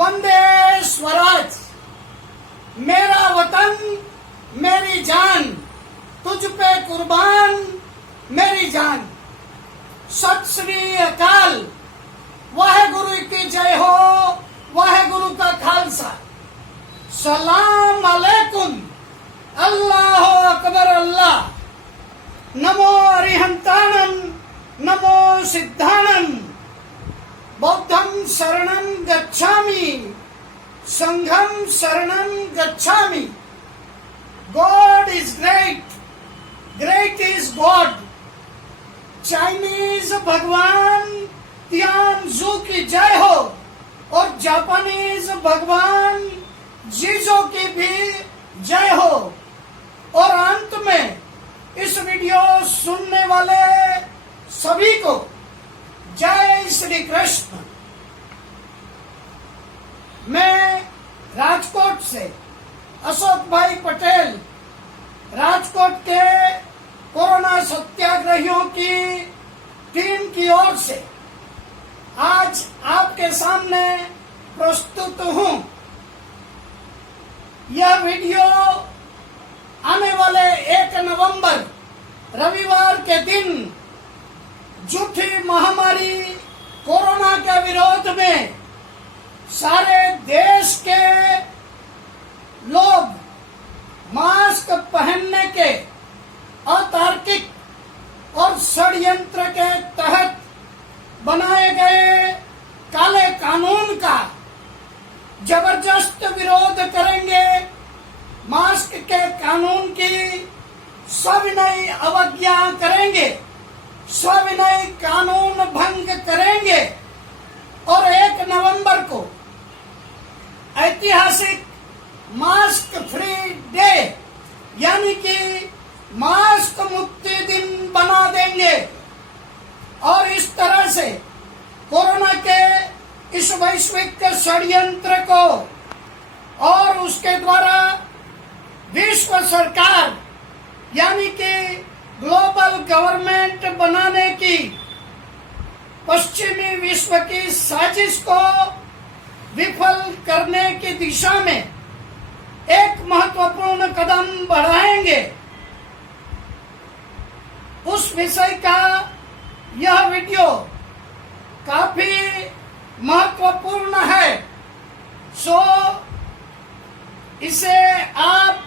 वंदे स्वराज। मेरा वतन मेरी जान, तुझ पे कुर्बान मेरी जान। सत श्री अकाल। वाहेगुरु की जय हो, वाहेगुरु का खालसा। सलाम अलैकुम। अल्लाह अकबर अल्लाह। नमो अरिहंताणम, नमो सिद्धाणम। बौद्धं शरणं गच्छामि, संघं शरणं गच्छामि। God is great, great is God। Chinese भगवान तियानजू की जय हो और जापानीज भगवान जीजो की भी जय हो। और अंत में इस वीडियो सुनने वाले सभी को जय श्री कृष्ण। मैं राजकोट से अशोक भाई पटेल, राजकोट के कोरोना सत्याग्रहियों की टीम की ओर से आज आपके सामने प्रस्तुत हूं। यह वीडियो आने वाले 1 नवंबर रविवार के दिन झूठी महामारी कोरोना के विरोध में सारे देश के लोग मास्क पहनने के अतार्किक और षड्यंत्र के तहत बनाए गए काले कानून का जबरदस्त विरोध करेंगे। मास्क के कानून की सविनय अवज्ञा करेंगे, सविनय कानून भंग करेंगे और 1 नवंबर को ऐतिहासिक मास्क फ्री डे यानी कि मास्क मुक्ति दिन बना देंगे। और इस तरह से कोरोना के इस वैश्विक षड्यंत्र को और उसके द्वारा विश्व सरकार यानी कि ग्लोबल गवर्नमेंट बनाने की पश्चिमी विश्व की साजिश को विफल करने की दिशा में एक महत्वपूर्ण कदम बढ़ाएंगे। उस विषय का यह वीडियो काफी महत्वपूर्ण है, सो इसे आप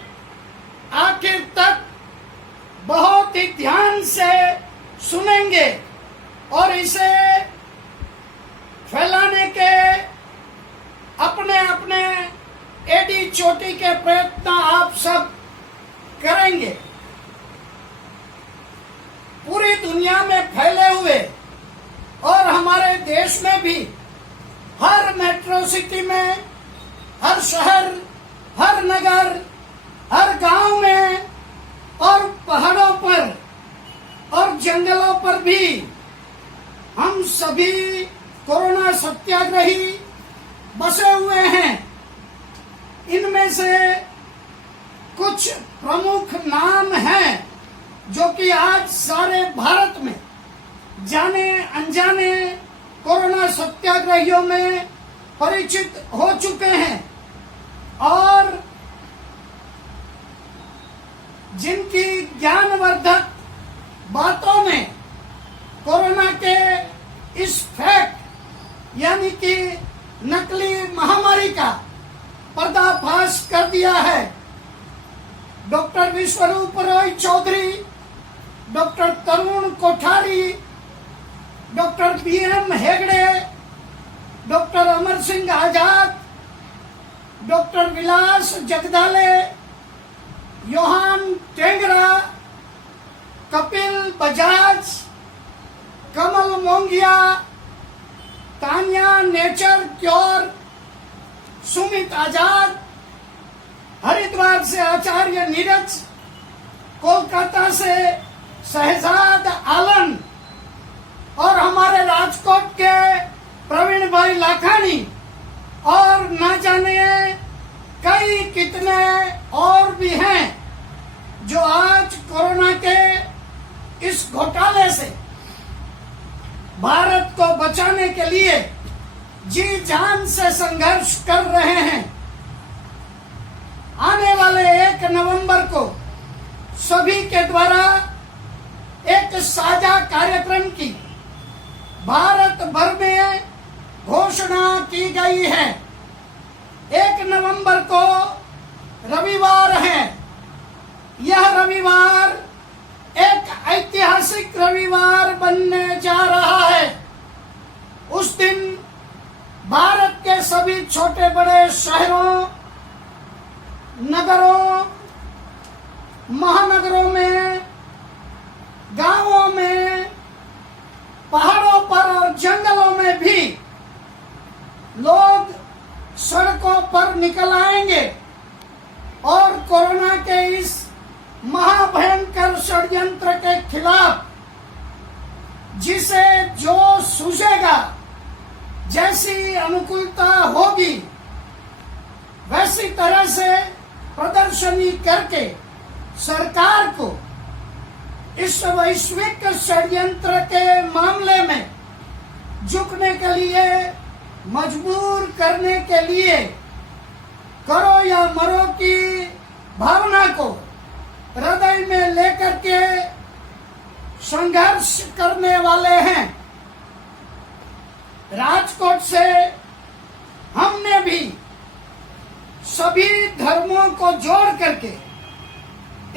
आखिर तक बहुत ही ध्यान से सुनेंगे और इसे फैलाने के अपने अपने एडी चोटी के प्रयत्न आप सब करेंगे। पूरी दुनिया में फैले हुए और हमारे देश में भी हर मेट्रो सिटी में, हर शहर, हर नगर, हर गांव में और पहाड़ों पर और जंगलों पर भी हम सभी कोरोना सत्याग्रही बसे हुए हैं। इनमें से कुछ प्रमुख नाम हैं जो कि आज सारे भारत में जाने अनजाने कोरोना सत्याग्रहियों में परिचित हो चुके हैं और जिनकी ज्ञानवर्धक बातों ने कोरोना के इस फैक्ट यानी कि नकली महामारी का पर्दाफाश कर दिया है। Doctor Biswaroop Roy Chowdhury, doctor Tarun Kothari, doctor BM Hegde, doctor Amar Singh Azad, doctor Vilas Jagdale, Yohan Tengra, Kapil Bajaj, Kamal Mongia, Tanya nature cure, Sumit Azad, Haridwar से आचार्य नीरज, कोलकाता से शहजाद आलम और हमारे राजकोट के प्रवीण भाई लाखानी और न जाने कई कितने और भी हैं जो आज कोरोना के इस घोटाले से भारत को बचाने के लिए जी जान से संघर्ष कर रहे हैं। आने वाले 1 नवंबर को सभी के द्वारा एक साझा कार्यक्रम की भारत भर में घोषणा की गई है। 1 नवंबर को रविवार है। यह रविवार एक ऐतिहासिक रविवार बनने जा रहा है। उस दिन भारत के सभी छोटे बड़े शहरों, नगरों, महानगरों में, गांवों में, पहाड़ों पर और जंगलों में भी लोग सड़कों पर निकल आएंगे और कोरोना के इस महाभयंकर षड्यंत्र के खिलाफ, जिसे जो सूझेगा, जैसी अनुकूलता होगी, वैसी तरह से प्रदर्शनी करके सरकार को इस वैश्विक षड्यंत्र के मामले में झुकने के लिए मजबूर करने के लिए करो या मरो की भावना को हृदय में लेकर के संघर्ष करने वाले हैं। राजकोट से हमने भी सभी धर्मों को जोड़ करके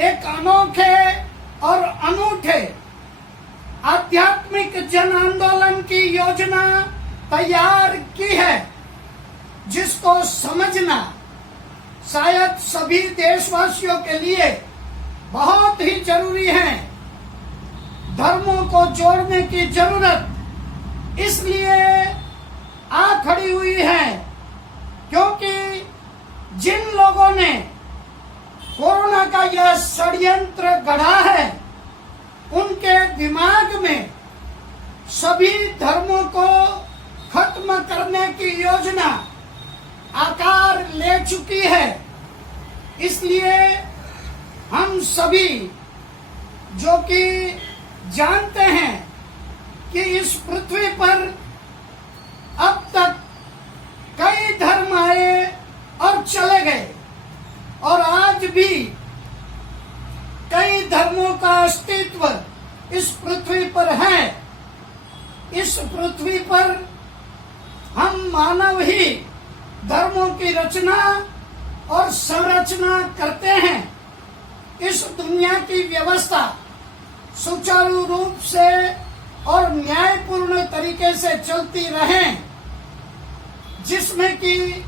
एक अनोखे और अनूठे आध्यात्मिक जन आंदोलन की योजना तैयार की है, जिसको समझना शायद सभी देशवासियों के लिए बहुत ही जरूरी है। धर्मों को जोड़ने की जरूरत इसलिए आ खड़ी हुई है क्योंकि जिन लोगों ने कोरोना का यह षड्यंत्र गढ़ा है, उनके दिमाग में सभी धर्मों को खत्म करने की योजना आकार ले चुकी है। इसलिए हम सभी जो कि जानते हैं कि इस पृथ्वी पर अब तक कई धर्म आए और चले गए और आज भी कई धर्मों का अस्तित्व इस पृथ्वी पर है। इस पृथ्वी पर हम मानव ही धर्मों की रचना और संरचना करते हैं। इस दुनिया की व्यवस्था सुचारू रूप से और न्यायपूर्ण तरीके से चलती रहे, जिसमें कि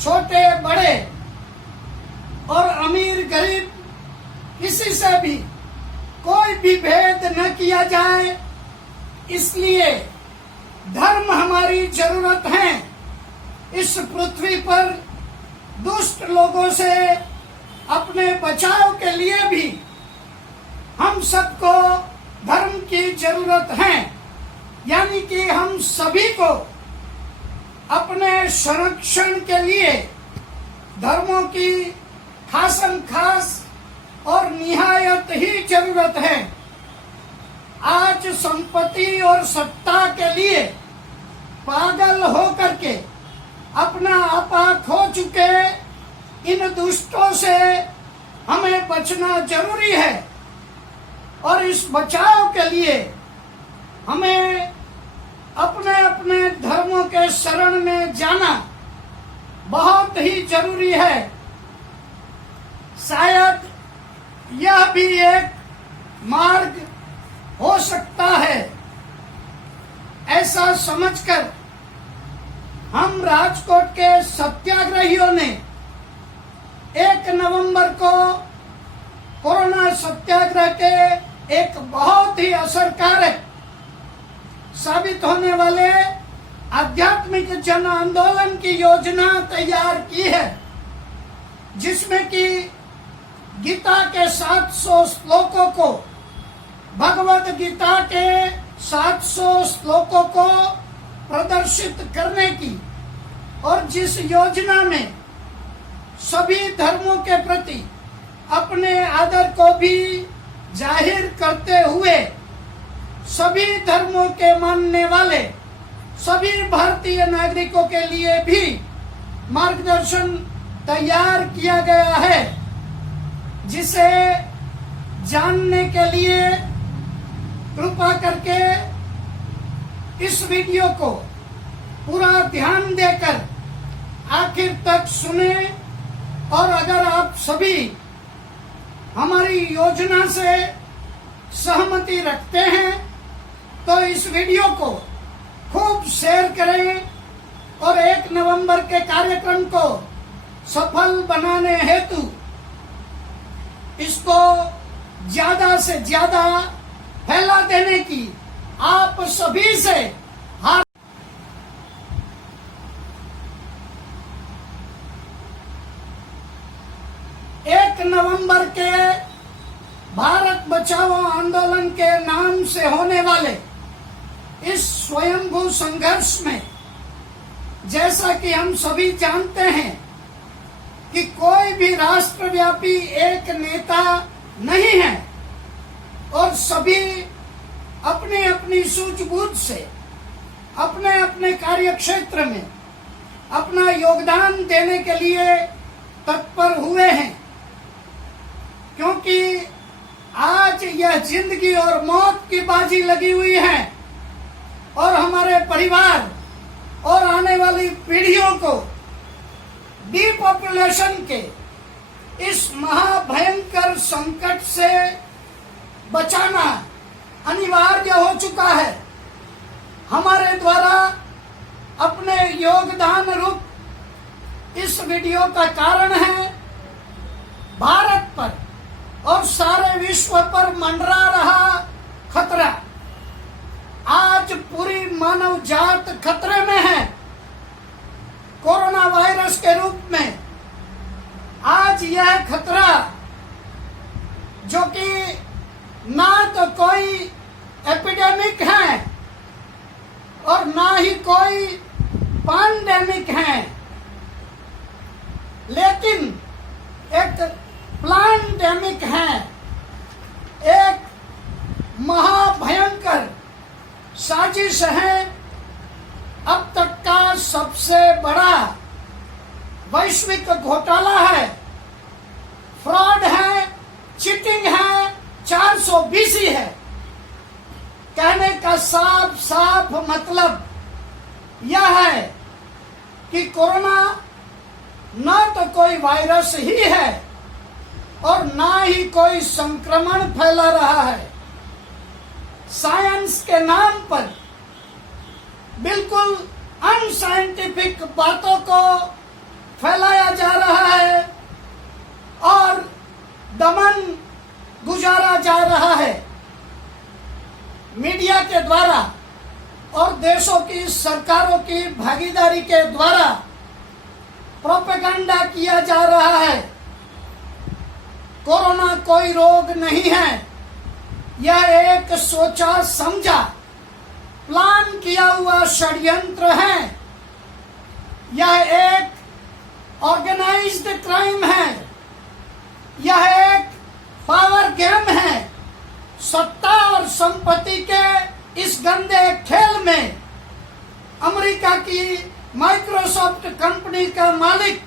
छोटे बड़े और अमीर गरीब किसी से भी कोई भी भेद न किया जाए। इसलिए धर्म हमारी जरूरत है। इस पृथ्वी पर दुष्ट लोगों से अपने बचाव के लिए भी हम सबको धर्म की जरूरत है। यानी कि हम सभी को अपने संरक्षण के लिए धर्मों की खासम खास और निहायत ही जरूरत है। आज संपत्ति और सत्ता के लिए पागल होकर के अपना आपा खो चुके इन दुष्टों से हमें बचना जरूरी है और इस बचाव के लिए हमें अपने अपने धर्मों के शरण में जाना बहुत ही जरूरी है। शायद यह भी एक मार्ग हो सकता है। ऐसा समझकर हम राजकोट के सत्याग्रहियों ने 1 नवंबर को कोरोना सत्याग्रह के एक बहुत ही असरकारक साबित होने वाले आध्यात्मिक जन आंदोलन की योजना तैयार की है, जिसमें कि गीता के 700 श्लोकों को, भगवत गीता के 700 श्लोकों को प्रदर्शित करने की और जिस योजना में सभी धर्मों के प्रति अपने आदर को भी जाहिर करते हुए सभी धर्मों के मानने वाले सभी भारतीय नागरिकों के लिए भी मार्गदर्शन तैयार किया गया है, जिसे जानने के लिए कृपा करके इस वीडियो को पूरा ध्यान देकर आखिर तक सुने। और अगर आप सभी हमारी योजना से सहमति रखते हैं तो इस वीडियो को खूब शेयर करें और 1 नवंबर के कार्यक्रम को सफल बनाने हेतु इसको ज्यादा से ज्यादा फैला देने की आप सभी से हाथ। 1 नवंबर के भारत बचाओ आंदोलन के नाम से होने वाले इस स्वयंभू संघर्ष में, जैसा कि हम सभी जानते हैं कि कोई भी राष्ट्रव्यापी एक नेता नहीं है और सभी अपनी अपनी सूझबूझ से अपने अपने कार्य क्षेत्र में अपना योगदान देने के लिए तत्पर हुए हैं, क्योंकि आज यह जिंदगी और मौत की बाजी लगी हुई है और हमारे परिवार और आने वाली पीढ़ियों को डिपॉपुलेशन के इस महाभयंकर संकट से बचाना अनिवार्य हो चुका है। हमारे द्वारा अपने योगदान रूप इस वीडियो का कारण है भारत पर और सारे विश्व पर मंडरा रहा खतरा। आज पूरी मानव जात खतरे में है कोरोना वायरस के रूप में। आज यह खतरा, जो कि ना तो कोई एपिडेमिक है और ना ही कोई पैंडेमिक है, लेकिन एक प्लैंडेमिक है, एक महाभयंकर साजिश है, अब तक का सबसे बड़ा वैश्विक घोटाला है, फ्रॉड है, चीटिंग है, 420 है। कहने का साफ साफ मतलब यह है कि कोरोना न तो कोई वायरस ही है और ना ही कोई संक्रमण फैला रहा है। साइंस के नाम पर बिल्कुल अनसाइंटिफिक बातों को फैलाया जा रहा है और दमन गुजारा जा रहा है मीडिया के द्वारा और देशों की सरकारों की भागीदारी के द्वारा प्रोपेगेंडा किया जा रहा है। कोरोना कोई रोग नहीं है, यह एक सोचा समझा प्लान किया हुआ षड्यंत्र है। यह एक ऑर्गेनाइज्ड क्राइम है, यह एक पावर गेम है। सत्ता और संपत्ति के इस गंदे खेल में अमेरिका की माइक्रोसॉफ्ट कंपनी का मालिक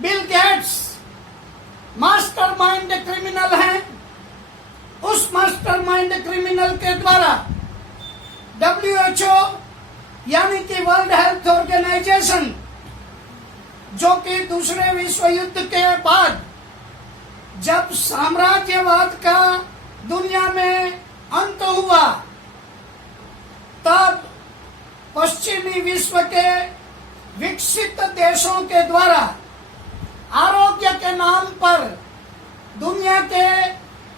बिल गेट्स मास्टरमाइंड क्रिमिनल है। उस मास्टरमाइंड क्रिमिनल के द्वारा WHO यानी कि वर्ल्ड हेल्थ ऑर्गेनाइजेशन, जो कि दूसरे विश्व युद्ध के बाद जब साम्राज्यवाद का दुनिया में अंत हुआ, तब पश्चिमी विश्व के विकसित देशों के द्वारा आरोग्य के नाम पर दुनिया के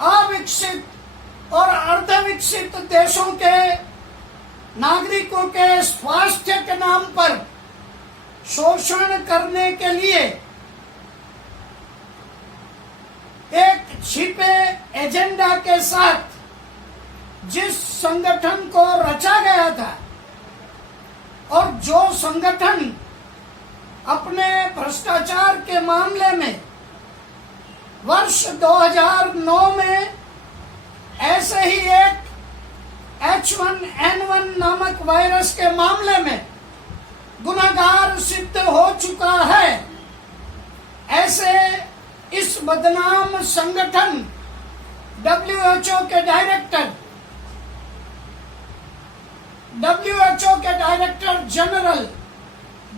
अविकसित और अर्धविकसित देशों के नागरिकों के स्वास्थ्य के नाम पर शोषण करने के लिए एक छिपे एजेंडा के साथ जिस संगठन को रचा गया था और जो संगठन अपने भ्रष्टाचार के मामले में वर्ष 2009 में ऐसे ही एक H1N1 नामक वायरस के मामले में गुनाहगार सिद्ध हो चुका है, ऐसे इस बदनाम संगठन WHO के डायरेक्टर जनरल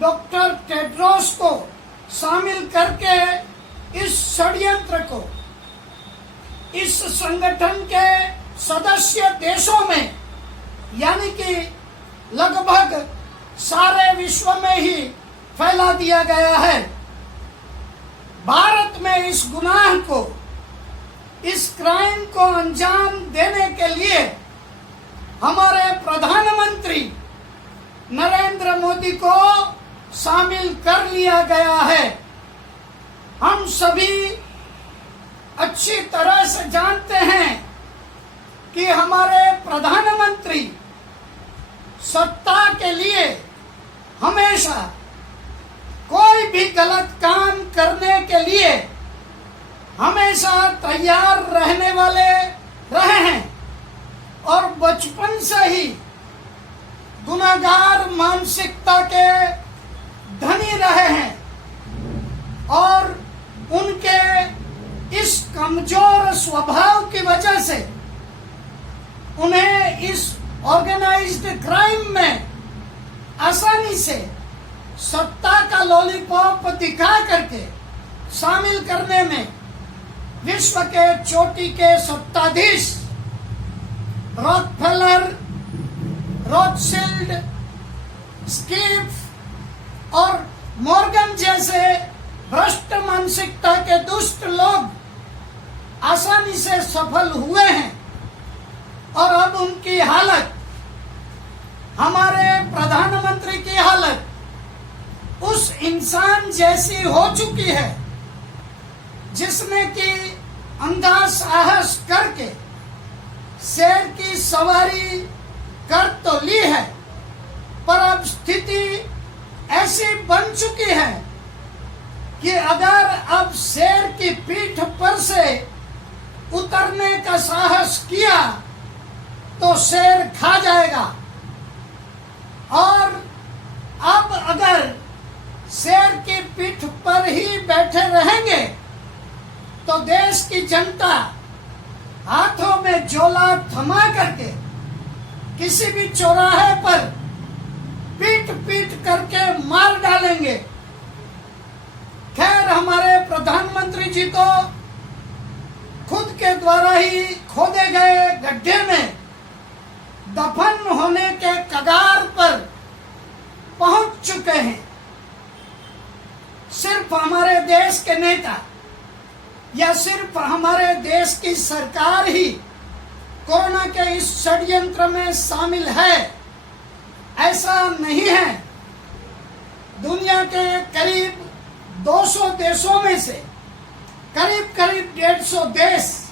डॉक्टर टेड्रोस को शामिल करके इस षड्यंत्र को इस संगठन के सदस्य देशों में यानी कि लगभग सारे विश्व में ही फैला दिया गया है। भारत में इस गुनाह को, इस क्राइम को अंजाम देने के लिए हमारे प्रधानमंत्री नरेंद्र मोदी को शामिल कर लिया गया है। हम सभी अच्छी तरह से जानते हैं कि हमारे प्रधानमंत्री सत्ता के लिए हमेशा कोई भी गलत काम करने के लिए हमेशा तैयार रहने वाले रहे हैं और बचपन से ही गुनाहगार मानसिकता के धनी रहे हैं और उनके इस कमजोर स्वभाव की वजह से उन्हें इस ऑर्गेनाइज्ड क्राइम में आसानी से सत्ता का लॉलीपॉप दिखा करके शामिल करने में विश्व के चोटी के सत्ताधीश रॉकफेलर, रोथशिल्ड, स्कीफ और मॉर्गन जैसे भ्रष्ट मानसिकता के दुष्ट लोग आसानी से सफल हुए हैं और अब उनकी हालत, हमारे प्रधानमंत्री की हालत उस इंसान जैसी हो चुकी है जिसने कि अंधा साहस करके शेर की सवारी कर तो ली है, पर अब स्थिति ऐसी बन चुकी है कि अगर अब शेर की पीठ पर से उतरने का साहस किया तो शेर खा जाएगा और अब अगर शेर की पीठ पर ही बैठे रहेंगे तो देश की जनता हाथों में झोला थमा करके किसी भी चौराहे पर पीट पीट करके मार डालेंगे। खैर, हमारे प्रधानमंत्री जी तो खुद के द्वारा ही खोदे गए गड्ढे में दफन होने के कगार पर पहुंच चुके हैं। सिर्फ हमारे देश के नेता या सिर्फ हमारे देश की सरकार ही कोरोना के इस षड्यंत्र में शामिल है, ऐसा नहीं है। दुनिया के करीब 200 देशों में से करीब 150 देश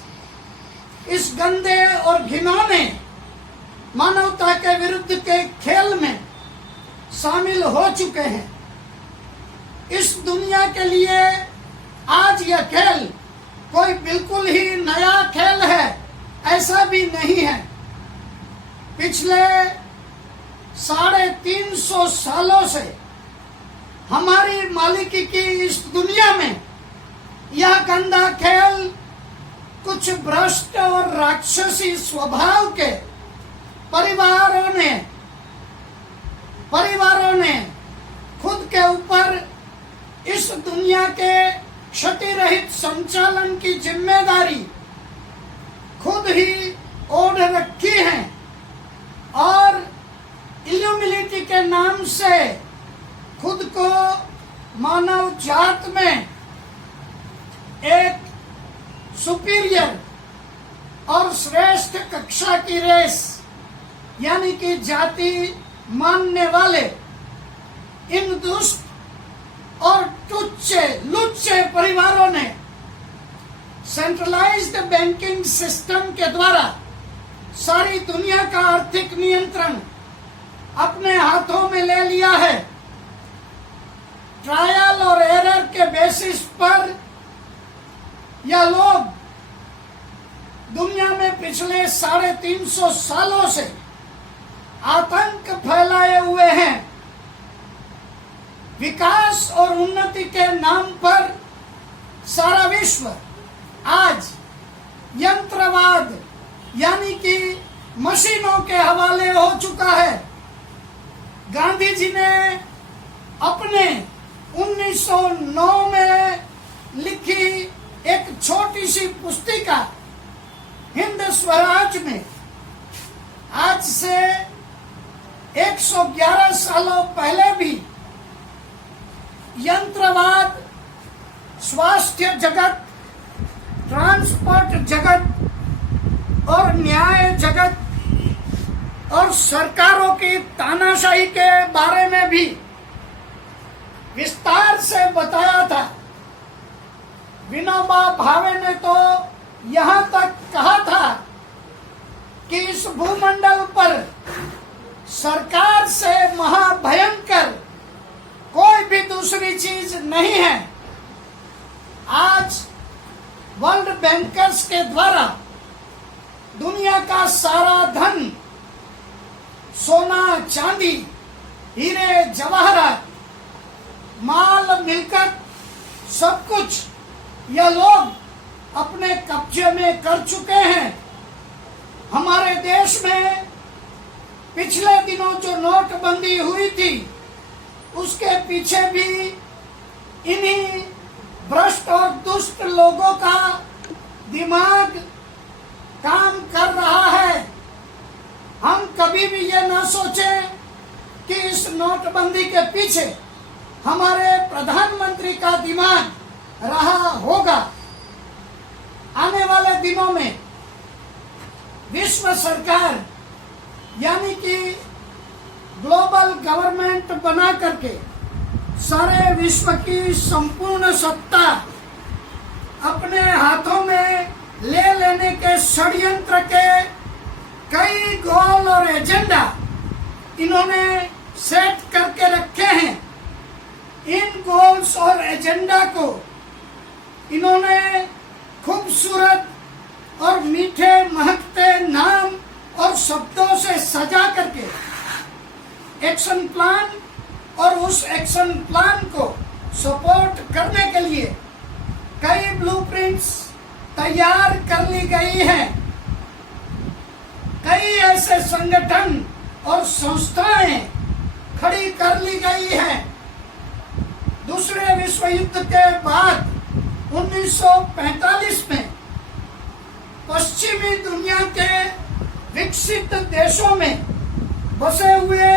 इस गंदे और घिनौने मानवता के विरुद्ध के खेल में शामिल हो चुके हैं। इस दुनिया के लिए आज यह खेल कोई बिल्कुल ही नया खेल है, ऐसा भी नहीं है। पिछले 350 सालों से हमारी मालिकी की इस दुनिया में यह गंदा खेल कुछ भ्रष्ट और राक्षसी स्वभाव के परिवारों ने खुद के ऊपर इस दुनिया के क्षति रहित संचालन की जिम्मेदारी खुद ही ओढ़ रखी है और इल्यूमिनिटी के नाम से खुद को मानव जात में एक सुपीरियर और श्रेष्ठ कक्षा की रेस यानी कि जाति मानने वाले इन दुष्ट और लुच्चे परिवारों ने सेंट्रलाइज्ड बैंकिंग सिस्टम के द्वारा सारी दुनिया का आर्थिक नियंत्रण अपने हाथों में ले लिया है। ट्रायल और एरर के बेसिस पर यह लोग दुनिया में पिछले 350 सालों से आतंक फैलाए हुए हैं। विकास और उन्नति के नाम पर सारा विश्व आज यंत्रवाद यानी कि मशीनों के हवाले हो चुका है। गांधी जी ने अपने 1909 में लिखी एक छोटी सी पुस्तिका हिंद स्वराज में आज से 111 सालों पहले भी यंत्रवाद, स्वास्थ्य जगत, ट्रांसपोर्ट जगत और न्याय जगत और सरकारों की तानाशाही के बारे में भी विस्तार से बताया था। विनोबा भावे ने तो यहाँ तक कहा था कि इस भूमंडल पर सरकार से महाभयंकर कोई भी दूसरी चीज नहीं है। आज वर्ल्ड बैंकर्स के द्वारा दुनिया का सारा धन, सोना चांदी, हीरे जवाहरात, माल मिलकत, सब कुछ यह लोग अपने कब्जे में कर चुके हैं। हमारे देश में पिछले दिनों जो नोटबंदी हुई थी उसके पीछे भी इन्हीं भ्रष्ट और दुष्ट लोगों का दिमाग काम कर रहा है। हम कभी भी ये ना सोचें कि इस नोटबंदी के पीछे हमारे प्रधानमंत्री का दिमाग रहा होगा। आने वाले दिनों में विश्व सरकार यानी कि ग्लोबल गवर्नमेंट बना करके सारे विश्व की संपूर्ण सत्ता अपने हाथों में ले लेने के षड्यंत्र के कई गोल और एजेंडा इन्होंने सेट करके रखे हैं। इन गोल्स और एजेंडा को इन्होंने खूबसूरत और मीठे महकते नाम और शब्दों से सजा करके एक्शन प्लान और उस एक्शन प्लान को सपोर्ट करने के लिए कई ब्लूप्रिंट्स तैयार कर ली गई हैं। कई ऐसे संगठन और संस्थाएं खड़ी कर ली गई हैं। दूसरे विश्व युद्ध के बाद 1945 में पश्चिमी दुनिया के विकसित देशों में बसे हुए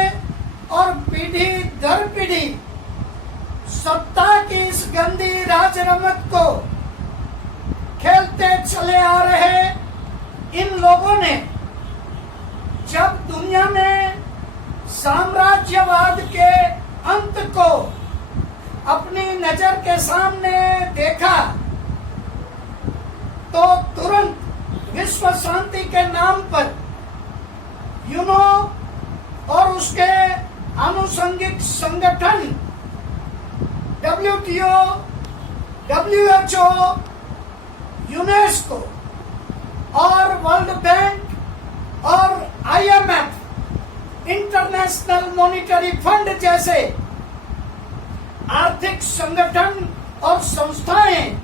और पीढ़ी दर पीढ़ी सत्ता की इस गंदी राजरमत को खेलते चले आ रहे इन लोगों ने जब दुनिया में साम्राज्यवाद के अंत को अपनी नजर के सामने देखा तो तुरंत विश्व शांति के नाम पर यूनो और उसके आनुषंगिक संगठन WTO, WHO, यूनेस्को और वर्ल्ड बैंक और IMF, इंटरनेशनल मॉनिटरी फंड जैसे आर्थिक संगठन और संस्थाएं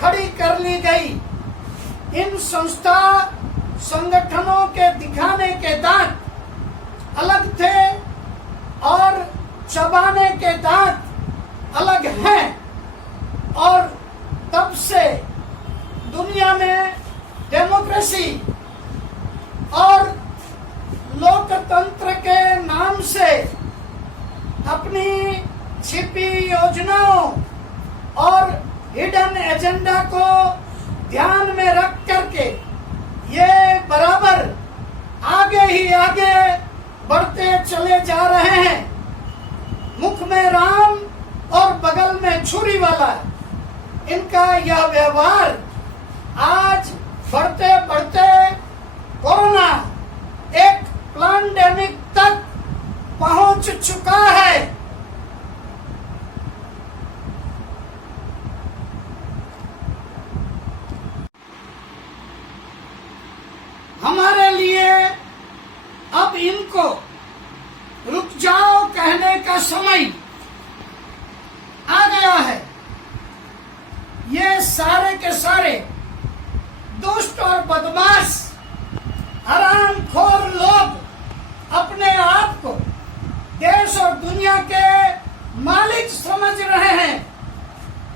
खड़ी कर ली गई। इन संस्था संगठनों के दिखाने के दांत अलग थे और चबाने के दांत अलग हैं और तब से दुनिया में डेमोक्रेसी और लोकतंत्र के नाम से अपनी छिपी योजनाओं और हिडन एजेंडा को ध्यान में रख करके ये बराबर आगे ही आगे बढ़ते चले जा रहे हैं। मुख में राम और बगल में छुरी वाला इनका यह व्यवहार आज बढ़ते बढ़ते कोरोना एक पैंडेमिक तक पहुंच चुका है। हमारे लिए अब इनको रुक जाओ कहने का समय आ गया है। ये सारे के सारे दुष्ट और बदमाश हरामखोर लोग अपने आप को देश और दुनिया के मालिक समझ रहे हैं।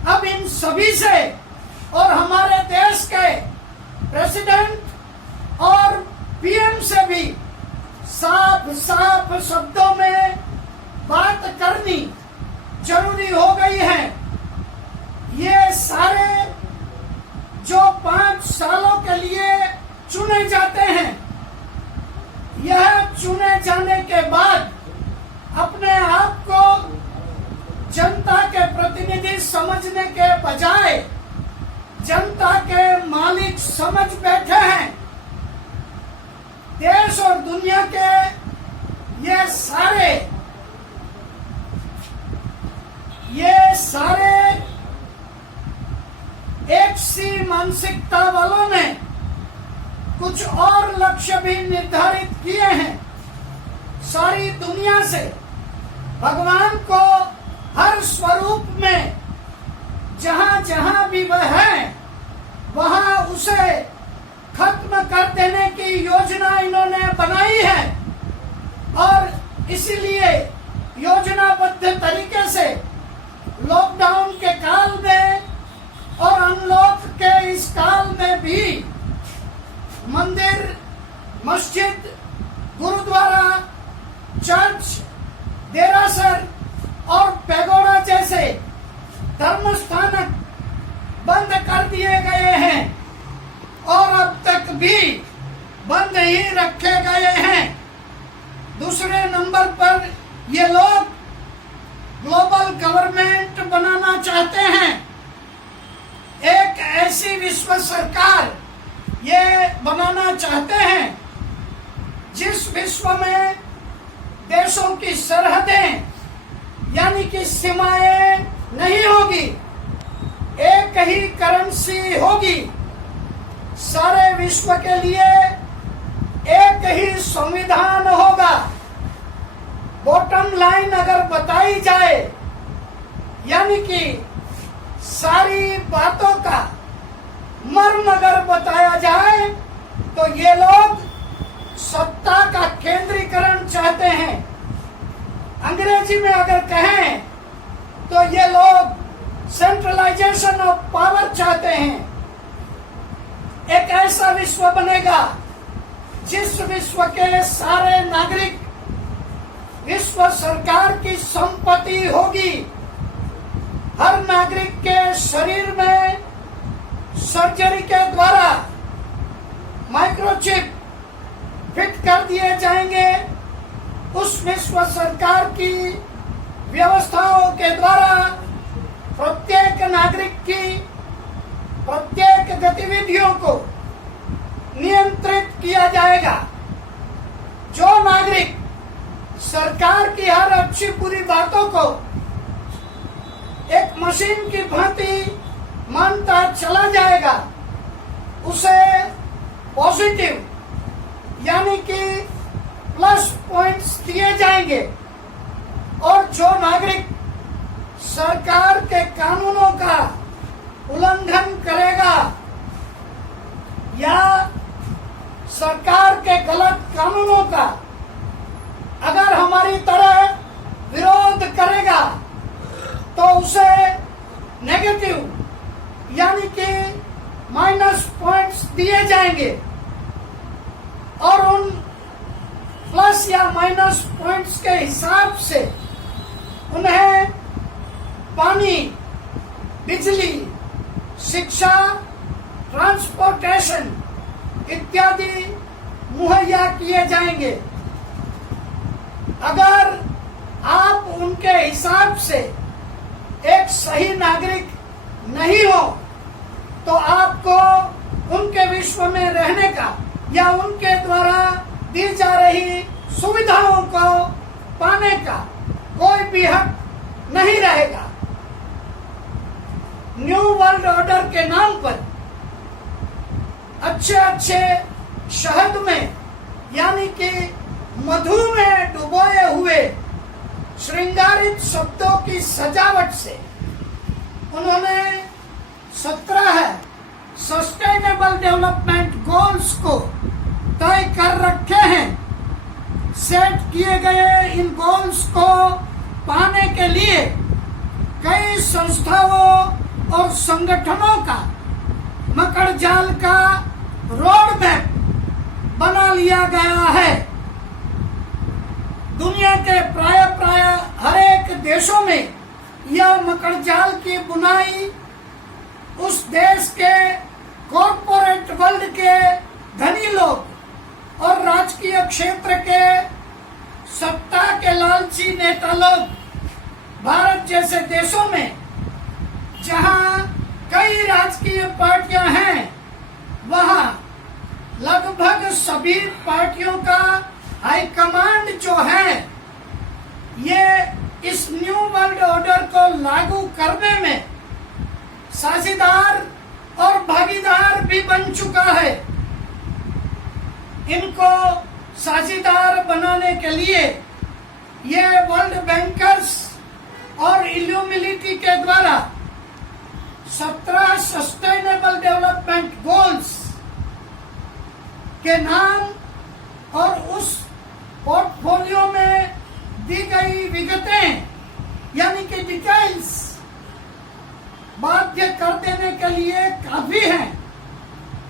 अब इन सभी से और हमारे देश के प्रेसिडेंट और पीएम से भी साफ साफ शब्दों में बात करनी जरूरी हो गई है। ये सारे जो 5 सालों के लिए चुने जाते हैं, यह चुने जाने के बाद अपने आप को जनता के प्रतिनिधि समझने के बजाय जनता के मालिक समझ बैठे हैं। देश और दुनिया के ये सारे एक सी मानसिकता वालों ने कुछ और लक्ष्य भी निर्धारित किए हैं। सारी दुनिया से भगवान को हर स्वरूप में जहां जहां भी वह है वहां उसे खत्म कर देने की योजना इन्होंने बनाई है और इसीलिए योजनाबद्ध तरीके से लॉकडाउन के काल में और अनलॉक के इस काल में भी मंदिर, मस्जिद, गुरुद्वारा, चर्च, देरासर और पैगोडा जैसे धर्म स्थानक बंद कर दिए गए हैं और अब तक भी बंद ही रखे गए हैं। दूसरे नंबर पर ये लोग ग्लोबल गवर्नमेंट बनाना चाहते हैं। एक ऐसी विश्व सरकार ये बनाना चाहते हैं जिस विश्व में देशों की सरहदें यानी कि सीमाएं नहीं होगी, एक ही करेंसी होगी, सारे विश्व के लिए एक ही संविधान होगा। बॉटम लाइन अगर बताई जाए यानी कि सारी बातों का मर्म अगर बताया जाए तो ये लोग सत्ता का केंद्रीकरण चाहते हैं। अंग्रेजी में अगर कहें तो ये लोग सेंट्रलाइजेशन ऑफ पावर चाहते हैं। एक ऐसा विश्व बनेगा जिस विश्व के सारे नागरिक विश्व सरकार की संपत्ति होगी। हर नागरिक के शरीर में सर्जरी के द्वारा माइक्रोचिप फिट कर दिए जाएंगे। उस विश्व सरकार की व्यवस्थाओं के द्वारा प्रत्येक नागरिक की प्रत्येक गतिविधियों को नियंत्रित किया जाएगा। जो नागरिक सरकार की हर अच्छी बुरी बातों को एक मशीन की भांति मानता चला जाएगा, उसे पॉजिटिव यानी कि प्लस पॉइंट्स दिए जाएंगे। और जो नागरिक सरकार के कानूनों का उल्लंघन करेगा या सरकार के गलत कानूनों का अगर हमारी तरह विरोध करेगा तो उसे नेगेटिव यानी कि माइनस पॉइंट्स दिए जाएंगे और उन प्लस या माइनस पॉइंट्स के हिसाब से उन्हें पानी, बिजली, शिक्षा, ट्रांसपोर्टेशन इत्यादि मुहैया किए जाएंगे। अगर आप उनके हिसाब से एक सही नागरिक नहीं हो तो आपको उनके विश्व में रहने का या उनके द्वारा दी जा रही सुविधाओं को पाने का कोई भी हक नहीं रहेगा। न्यू वर्ल्ड ऑर्डर के नाम पर अच्छे अच्छे शहद में यानी कि मधु में डुबोए हुए श्रृंगारित शब्दों की सजावट से उन्होंने 17 सस्टेनेबल डेवलपमेंट गोल्स को तय कर रखे हैं। सेट किए गए इन गोल्स को पाने के लिए कई संस्थाओं और संगठनों का मकर जाल का रोड मैप बना लिया गया है। दुनिया के प्राय हर एक देशों में यह मकर जाल की बुनाई उस देश के कॉर्पोरेट वर्ल्ड के धनी लोग और राजकीय क्षेत्र के सत्ता के लालची नेता लोग, भारत जैसे देशों में जहां कई राजकीय पार्टियां हैं, वहां लगभग सभी पार्टियों का हाईकमांड जो है ये इस न्यू वर्ल्ड ऑर्डर को लागू करने में साझेदार और भागीदार भी बन चुका है। इनको साझेदार बनाने के लिए ये वर्ल्ड बैंकर्स और इल्यूमिनिटी के द्वारा 17 सस्टेनेबल डेवलपमेंट गोल्स के नाम और उस पोर्टफोलियो में दी गई विगतें यानी कि डिटेल्स बाध्य कर देने के लिए काफी है।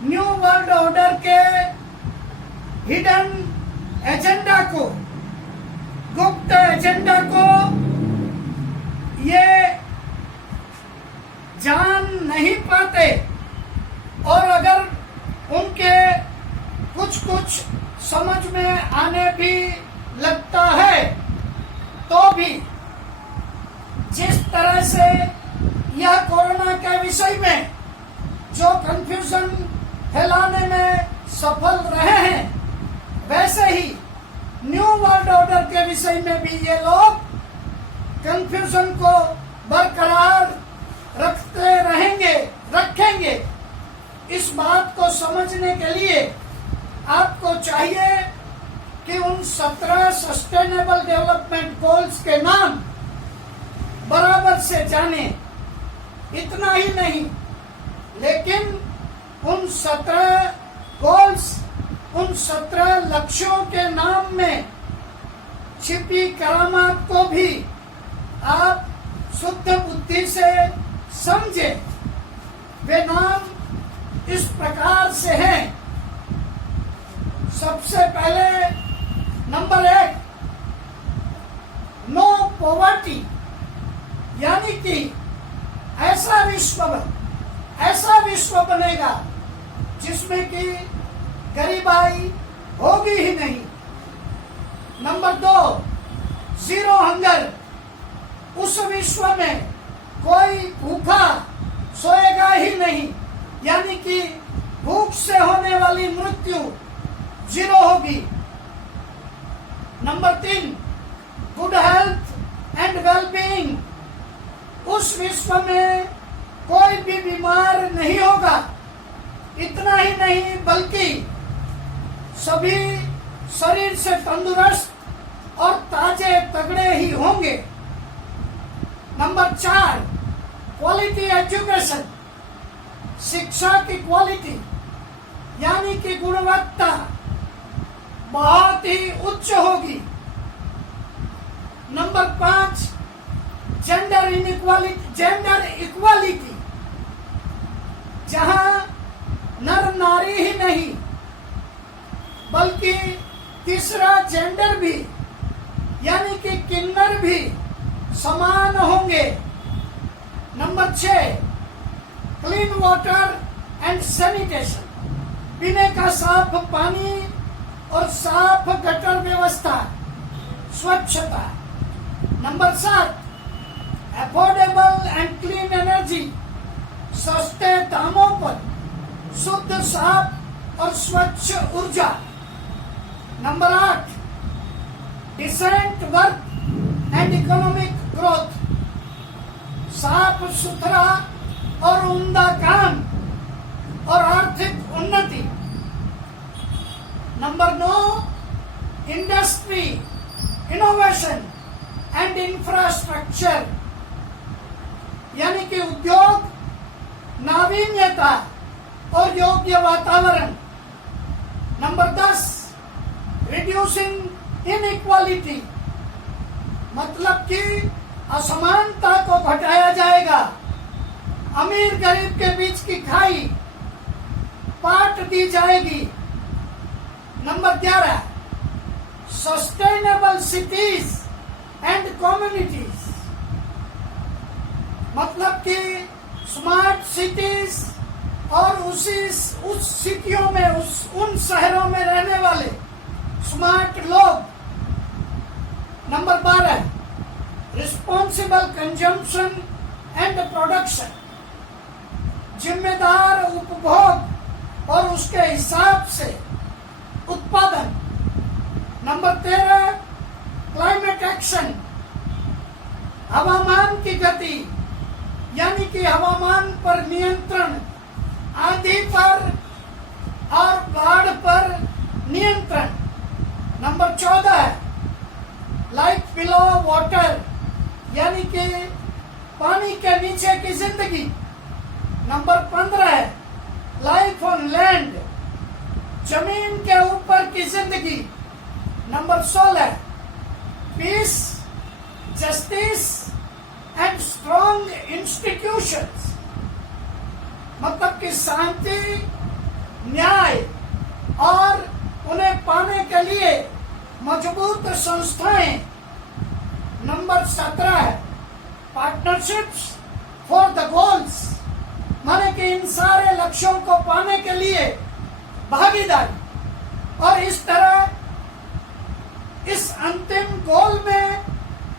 न्यू वर्ल्ड ऑर्डर के हिडन एजेंडा को, गुप्त एजेंडा को ये जान नहीं पाते और अगर उनके कुछ समझ में आने भी लगता है तो भी जिस तरह से यह कोरोना के विषय में जो कंफ्यूजन फैलाने में सफल रहे हैं, वैसे ही न्यू वर्ल्ड ऑर्डर के विषय में भी ये लोग कंफ्यूजन को बरकरार रखेंगे। इस बात को समझने के लिए आपको चाहिए कि उन 17 सस्टेनेबल डेवलपमेंट गोल्स के नाम बराबर से जाने। इतना ही नहीं, लेकिन उन 17 गोल्स, उन 17 लक्ष्यों के नाम में छिपी करामात को भी आप शुद्ध बुद्धि से समझे। वे नाम इस प्रकार से हैं। सबसे पहले नंबर 1, नो पॉवर्टी, यानी कि ऐसा विश्व बनेगा जिसमें कि गरीबाई होगी ही नहीं। नंबर 2, जीरो हंगर, उस विश्व में कोई भूखा सोएगा ही नहीं, यानी कि भूख से होने वाली मृत्यु जीरो होगी। Number 3, good health and wellbeing, उस विश्व में कोई भी बीमार नहीं होगा। इतना ही नहीं बल्कि सभी शरीर से तंदुरुस्त और ताजे तगड़े ही होंगे। नंबर 4, क्वालिटी एजुकेशन, शिक्षा की क्वालिटी यानी कि गुणवत्ता बहुत ही उच्च होगी। नंबर 5, जेंडर इक्वालिटी, जहां नर नारी ही नहीं बल्कि तीसरा जेंडर भी यानी कि किन्नर भी समान होंगे। Number 6, clean water and sanitation, पीने का साफ पानी और साफ गटर व्यवस्था, स्वच्छता। Number 7, affordable and clean energy, सस्ते दामों पर शुद्ध, साफ और स्वच्छ ऊर्जा। Number 8, decent work and economic growth, साफ सुथरा और उम्दा काम और आर्थिक उन्नति। Number 9, industry, innovation and infrastructure, यानी कि उद्योग, नावीन्यता और योग्य वातावरण। नंबर 10, रिड्यूसिंग इनइक्वालिटी, मतलब कि असमानता को घटाया जाएगा, अमीर गरीब के बीच की खाई पाट दी जाएगी। Number 11, sustainable cities and communities, मतलब कि स्मार्ट सिटीज और उस सिटियों में उन शहरों में रहने वाले स्मार्ट लोग। Number 12, responsible consumption and production, जिम्मेदार उपभोग और उसके हिसाब से उत्पादन। नंबर 13, क्लाइमेट एक्शन, हवामान की गति, यानी कि हवामान पर नियंत्रण, आंधी पर और बाढ़ पर नियंत्रण। नंबर 14, लाइफ बिलो वाटर, यानी कि पानी के नीचे की जिंदगी। नंबर 15, लाइफ ऑन लैंड, जमीन के ऊपर की जिंदगी। Number 16, peace, justice and strong institutions, मतलब कि शांति, न्याय और उन्हें पाने के लिए मजबूत संस्थाएं। Number 17, partnerships for the goals, माने कि इन सारे लक्ष्यों को पाने के लिए भागीदारी। और इस तरह इस अंतिम गोल में,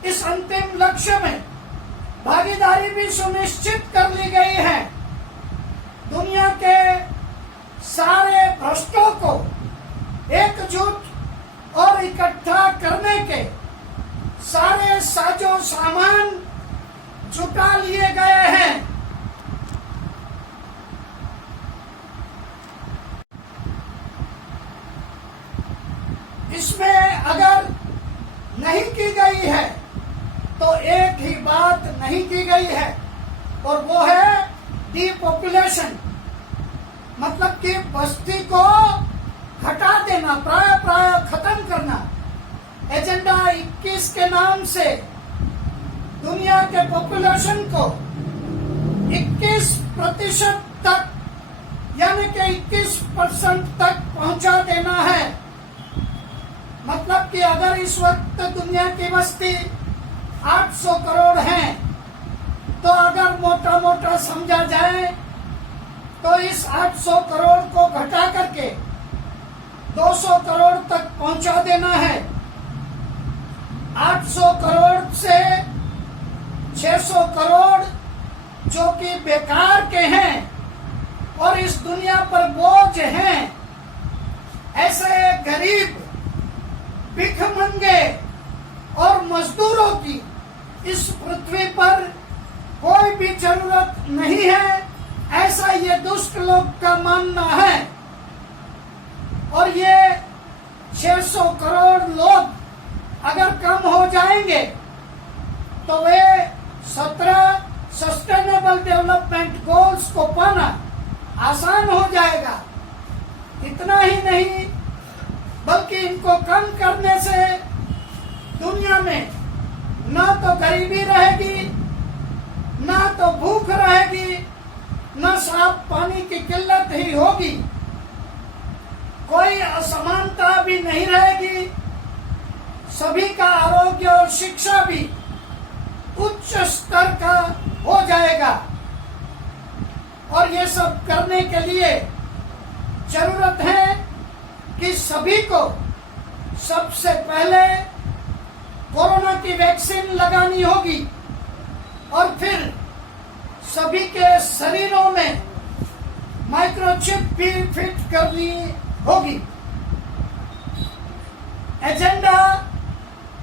इस अंतिम लक्ष्य में भागीदारी भी सुनिश्चित कर ली गई है। दुनिया के सारे भ्रष्टों को एकजुट और इकट्ठा करने के सारे साजो सामान जुटा लिए गए हैं। इसमें अगर नहीं की गई है तो एक ही बात नहीं की गई है, और वो है डीपॉपुलेशन, मतलब कि बस्ती को हटा देना, प्राय खत्म करना। एजेंडा 21 के नाम से दुनिया के पॉपुलेशन को 21% तक, यानी कि 21% तक पहुंचा देना है। मतलब कि अगर इस वक्त दुनिया की बस्ती 800 करोड़ है, तो अगर मोटा मोटा समझा जाए तो इस 800 करोड़ को घटा करके 200 करोड़ तक पहुंचा देना है। 800 करोड़ से 600 करोड़ जो कि बेकार के हैं और इस दुनिया पर बोझ हैं, ऐसे गरीब, भिखमंगे और मजदूरों की इस पृथ्वी पर कोई भी जरूरत नहीं है, ऐसा ये दुष्ट लोग का मानना है। और ये 600 करोड़ लोग अगर कम हो जाएंगे तो वे 17 सस्टेनेबल डेवलपमेंट गोल्स को पाना आसान हो जाएगा। इतना ही नहीं, बल्कि इनको कम करने से दुनिया में ना तो गरीबी रहेगी, ना तो भूख रहेगी, ना साफ पानी की किल्लत ही होगी, कोई असमानता भी नहीं रहेगी, सभी का आरोग्य और शिक्षा भी उच्च स्तर का हो जाएगा। और ये सब करने के लिए जरूरत है कि सभी को सबसे पहले कोरोना की वैक्सीन लगानी होगी और फिर सभी के शरीरों में माइक्रोचिप भी फिट करनी होगी। एजेंडा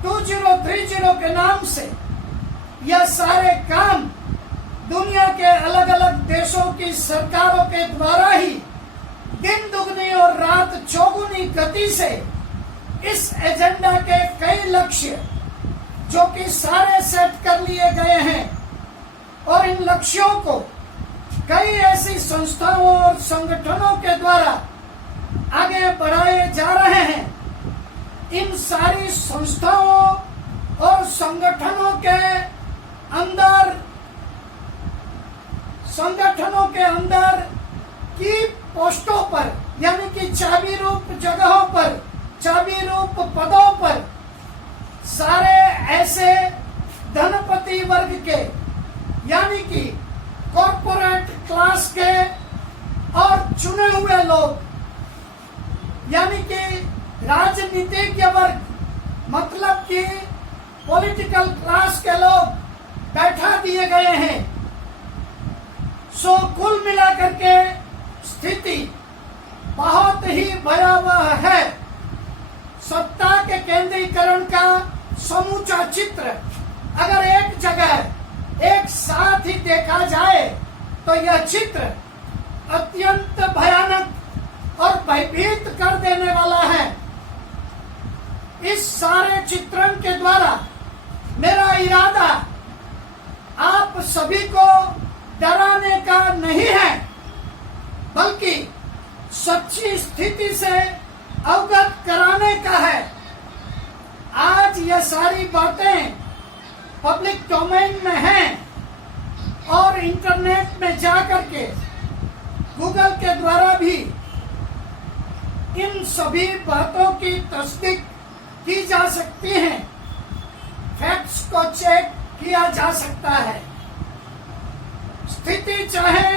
2030 के नाम से यह सारे काम दुनिया के अलग अलग देशों की सरकारों के द्वारा ही दिन दुगनी और रात चौगुनी अपनी गति से इस एजेंडा के कई लक्ष्य जो कि सारे सेट कर लिए गए हैं और इन लक्ष्यों को कई ऐसी संस्थाओं और संगठनों के द्वारा आगे बढ़ाए जा रहे हैं। इन सारी संस्थाओं और संगठनों के अंदर की पोस्टों पर यानी कि चाबी रूप जगहों पर, चाबी रूप पदों पर सारे ऐसे धनपति वर्ग के यानी कि कॉर्पोरेट क्लास के और चुने हुए लोग यानी कि राजनीतिज्ञ वर्ग मतलब कि पॉलिटिकल क्लास के लोग बैठा दिए गए हैं। सो कुल मिलाकर के स्थिति बहुत ही भयावह है। सत्ता के केंद्रीकरण का समूचा चित्र अगर एक जगह एक साथ ही देखा जाए तो यह चित्र अत्यंत भयानक और भयभीत कर देने वाला है। इस सारे चित्रण के द्वारा मेरा इरादा आप सभी को डराने का नहीं है, बल्कि सच्ची स्थिति से अवगत कराने का है। आज ये सारी बातें पब्लिक डोमेन में हैं और इंटरनेट में जाकर के गूगल के द्वारा भी इन सभी बातों की तस्दीक की जा सकती है, फैक्ट्स को चेक किया जा सकता है। स्थिति चाहे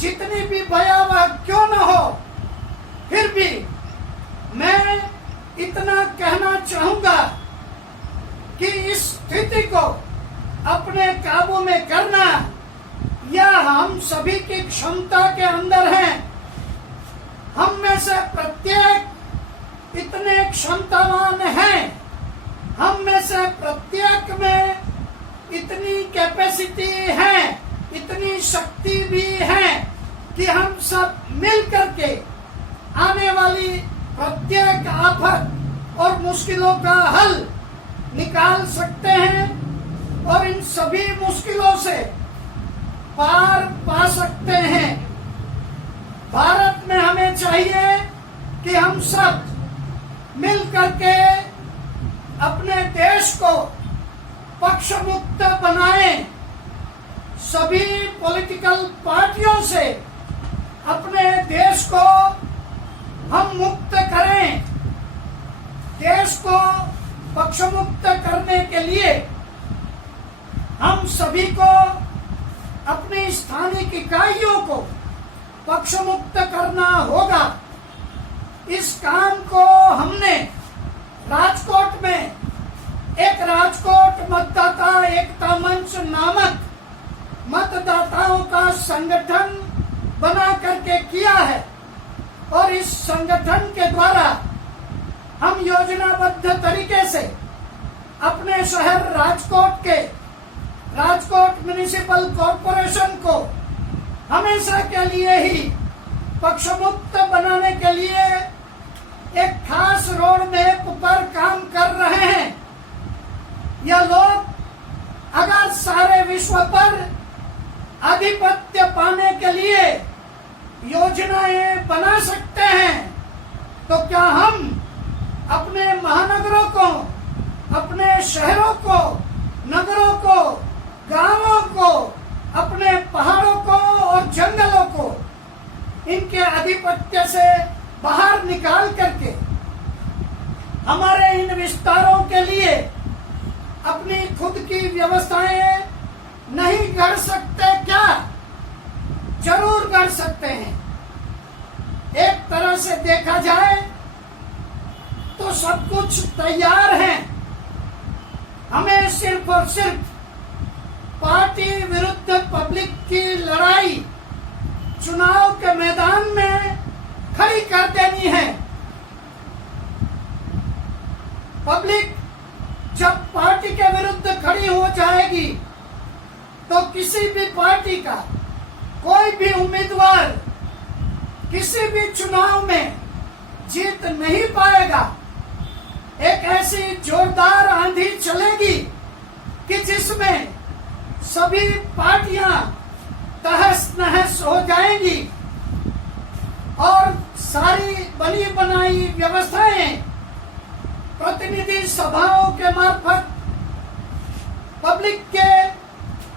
जितनी भी भयावह क्यों न हो, फिर भी मैं इतना कहना चाहूंगा कि इस स्थिति को अपने काबू में करना यह हम सभी की क्षमता के अंदर है। हम में से प्रत्येक इतने क्षमतावान हैं, हम में से प्रत्येक में इतनी कैपेसिटी है, इतनी शक्ति भी है कि हम सब मिल करके आने वाली प्रत्येक आफत और मुश्किलों का हल निकाल सकते हैं और इन सभी मुश्किलों से पार पा सकते हैं। भारत में हमें चाहिए कि हम सब मिल करके अपने देश को पक्ष मुक्त बनाएं, सभी पॉलिटिकल पार्टियों से अपने देश को हम मुक्त करें। देश को पक्ष मुक्त करने के लिए हम सभी को अपनी स्थानीय इकाइयों को पक्ष मुक्त करना होगा। इस काम को हमने राजकोट में एक राजकोट मतदाता एकता मंच नामक मतदाताओं का संगठन बना करके किया है और इस संगठन के द्वारा हम योजनाबद्ध तरीके से अपने शहर राजकोट के राजकोट म्युनिसिपल कॉरपोरेशन को हमेशा के लिए ही पक्ष मुक्त बनाने के लिए एक खास रोड मैप पर काम कर रहे हैं। यह लोग अगर सारे विश्व पर आधिपत्य पाने के लिए योजनाएं बना सकते हैं तो क्या हम अपने महानगरों को, अपने शहरों को, नगरों को, गांवों को, अपने पहाड़ों को और जंगलों को इनके आधिपत्य से बाहर निकाल करके हमारे इन विस्तारों के लिए अपनी खुद की व्यवस्थाएं नहीं कर सकते क्या? जरूर कर सकते हैं। एक तरह से देखा जाए तो सब कुछ तैयार है। हमें सिर्फ और सिर्फ पार्टी विरुद्ध पब्लिक की लड़ाई चुनाव के मैदान में खड़ी कर देनी है। पब्लिक जब पार्टी के विरुद्ध खड़ी हो जाएगी तो किसी भी पार्टी का कोई भी उम्मीदवार किसी भी चुनाव में जीत नहीं पाएगा। एक ऐसी जोरदार आंधी चलेगी कि जिसमें सभी पार्टियां तहस नहस हो जाएंगी और सारी बनी बनाई व्यवस्थाएं प्रतिनिधि सभाओं के मार्फत पब्लिक के,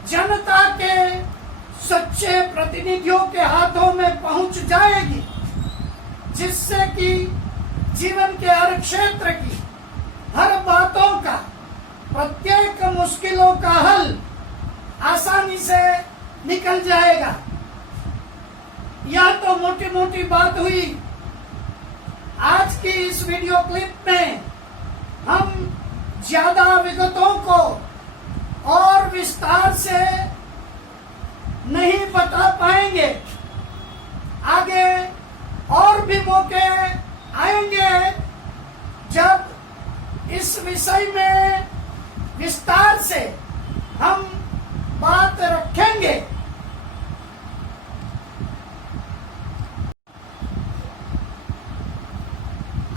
जनता के सच्चे प्रतिनिधियों के हाथों में पहुंच जाएगी, जिससे कि जीवन के हर क्षेत्र की हर बातों का, प्रत्येक मुश्किलों का हल आसानी से निकल जाएगा। यह तो मोटी मोटी बात हुई। आज की इस वीडियो क्लिप में हम ज्यादा विगतों को और विस्तार से नहीं बता पाएंगे। आगे और भी मौके आएंगे जब इस विषय में विस्तार से हम बात रखेंगे।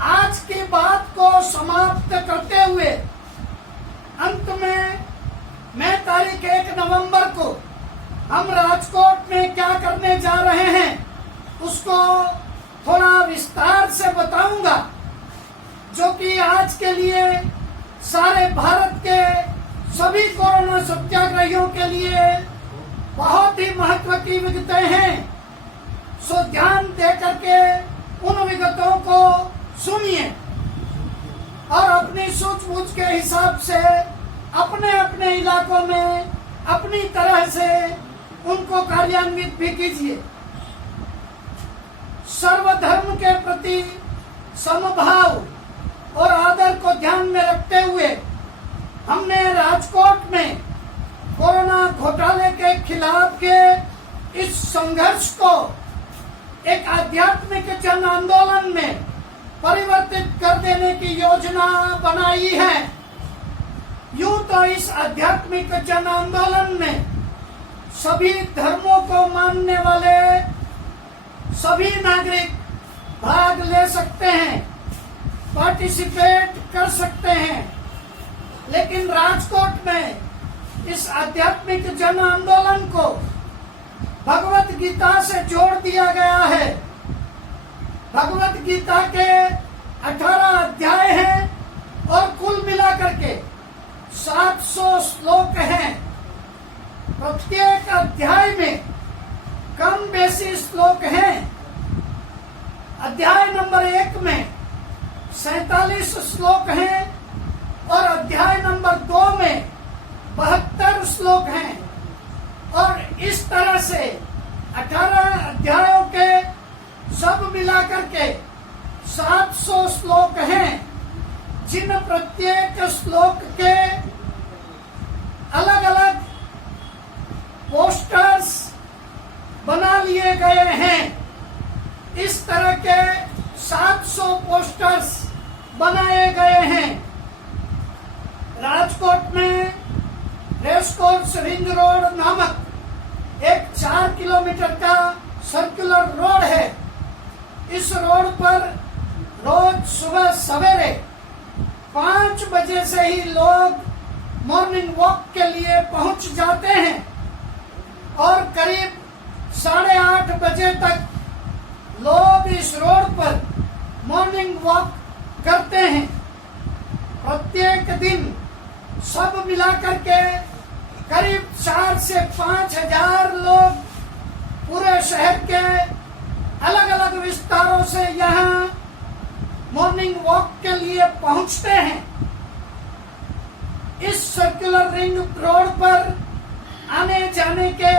आज की बात को समाप्त करते हुए अंत में मैं तारीख 1 नवंबर को हम राजकोट में क्या करने जा रहे हैं उसको थोड़ा विस्तार से बताऊंगा, जो कि आज के लिए सारे भारत के सभी कोरोना सत्याग्रहियों के लिए बहुत ही महत्व की विगतें हैं। सो ध्यान दे करके उन विगतों को सुनिए और अपनी सूझबूझ के हिसाब से अपने अपने इलाकों में अपनी तरह से उनको कार्यान्वित भी कीजिए। सर्वधर्म के प्रति समभाव और आदर को ध्यान में रखते हुए हमने राजकोट में कोरोना घोटाले के खिलाफ के इस संघर्ष को एक आध्यात्मिक जन आंदोलन में परिवर्तित कर देने की योजना बनाई है। यूं तो इस आध्यात्मिक जन आंदोलन में सभी धर्मों को मानने वाले सभी नागरिक भाग ले सकते हैं, पार्टिसिपेट कर सकते हैं, लेकिन राजकोट में इस आध्यात्मिक जन आंदोलन को भगवत गीता से जोड़ दिया गया है। भगवत गीता के 18 अध्याय हैं और कुल मिलाकर के 700 श्लोक हैं। प्रत्येक अध्याय में कम बेसी श्लोक हैं। अध्याय नंबर 1 में 47 श्लोक हैं और अध्याय नंबर 2 में 72 श्लोक हैं और इस तरह से 18 अध्यायों के सब मिलाकर के 700 श्लोक हैं, जिन प्रत्येक श्लोक के अलग अलग पोस्टर्स बना लिए गए हैं। इस तरह के 700 पोस्टर्स बनाए गए हैं। राजकोट में रेसकोर्स रिंग रोड नामक एक 4 किलोमीटर का सर्कुलर रोड है। इस रोड पर रोज सुबह सवेरे 5 बजे से ही लोग मॉर्निंग वॉक के लिए पहुंच जाते हैं और करीब 8:30 बजे तक लोग इस रोड पर मॉर्निंग वॉक करते हैं। प्रत्येक दिन सब मिलाकर के करीब 4 से 5 हजार लोग पूरे शहर के अलग अलग विस्तारों से यहाँ मॉर्निंग वॉक के लिए पहुंचते हैं। इस सर्कुलर रिंग रोड पर आने जाने के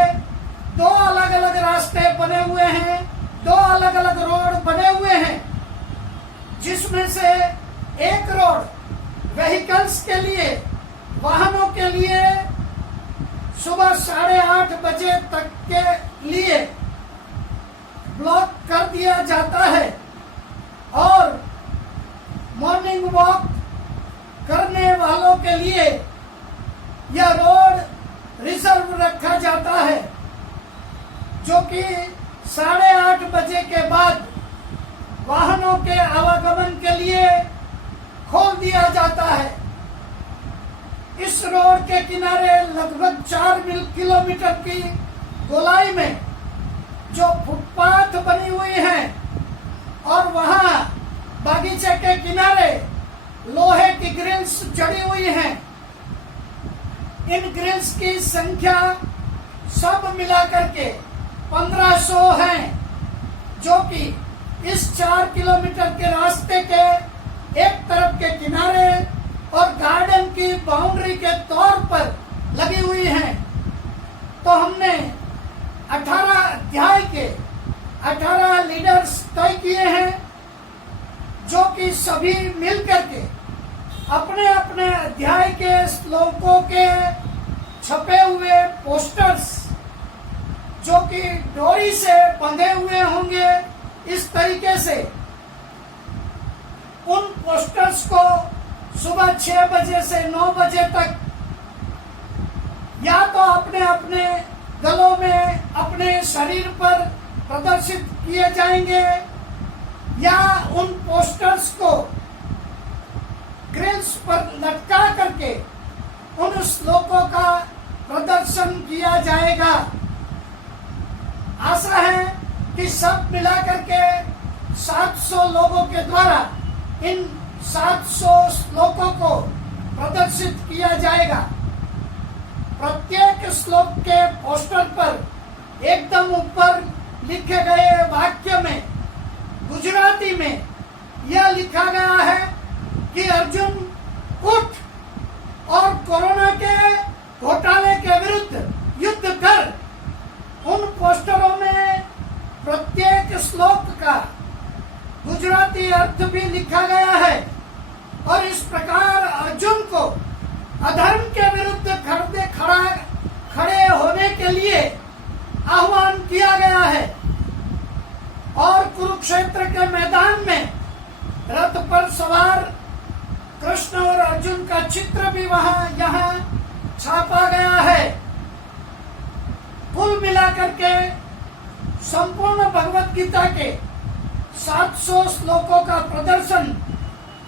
2 अलग अलग रास्ते बने हुए हैं, 2 अलग अलग रोड बने हुए हैं, जिसमें से एक रोड व्हीकल्स के लिए, वाहनों के लिए सुबह 8:30 बजे तक के लिए ब्लॉक कर दिया जाता है और मॉर्निंग वॉक करने वालों के लिए यह रोड रिजर्व रखा जाता है, जो कि 8:30 बजे के बाद वाहनों के आवागमन के लिए खोल दिया जाता है। इस रोड के किनारे लगभग 4 किलोमीटर की गोलाई में जो फुटपाथ बनी हुई है और वहां बागीचे के किनारे लोहे की ग्रिल्स जड़ी हुई हैं। इन ग्रिल्स की संख्या सब मिलाकर के 1500 हैं, जो कि इस 4 किलोमीटर के रास्ते के एक तरफ के किनारे और गार्डन की बाउंड्री के तौर पर लगी हुई हैं। तो हमने 18 अध्याय के 18 लीडर्स तय किए हैं, जो कि सभी मिलकर के अपने अपने अध्याय के श्लोकों के छपे हुए पोस्टर्स, जो कि डोरी से बंधे हुए होंगे, इस तरीके से उन पोस्टर्स को सुबह 6 बजे से 9 बजे तक या तो अपने अपने गलों में, अपने शरीर पर प्रदर्शित किए जाएंगे, या उन पोस्टर्स को ग्रिल्स पर लटका करके उन श्लोकों का प्रदर्शन किया जाएगा। आशा है कि सब मिलाकर के 700 लोगों के द्वारा इन 700 श्लोकों को प्रदर्शित किया जाएगा। प्रत्येक श्लोक के पोस्टर पर एकदम ऊपर लिखे गए वाक्य में गुजराती में यह लिखा गया है कि अर्जुन उठ और कोरोना के घोटाले के विरुद्ध युद्ध कर। उन पोस्टरों में प्रत्येक श्लोक का गुजराती अर्थ भी लिखा गया है और इस प्रकार अर्जुन को अधर्म के विरुद्ध खड़े होने के लिए आह्वान किया गया है। और कुरुक्षेत्र के मैदान में रथ पर सवार कृष्ण और अर्जुन का चित्र भी यहाँ छापा गया है। कुल मिलाकर के संपूर्ण भगवत गीता के 700 श्लोकों का प्रदर्शन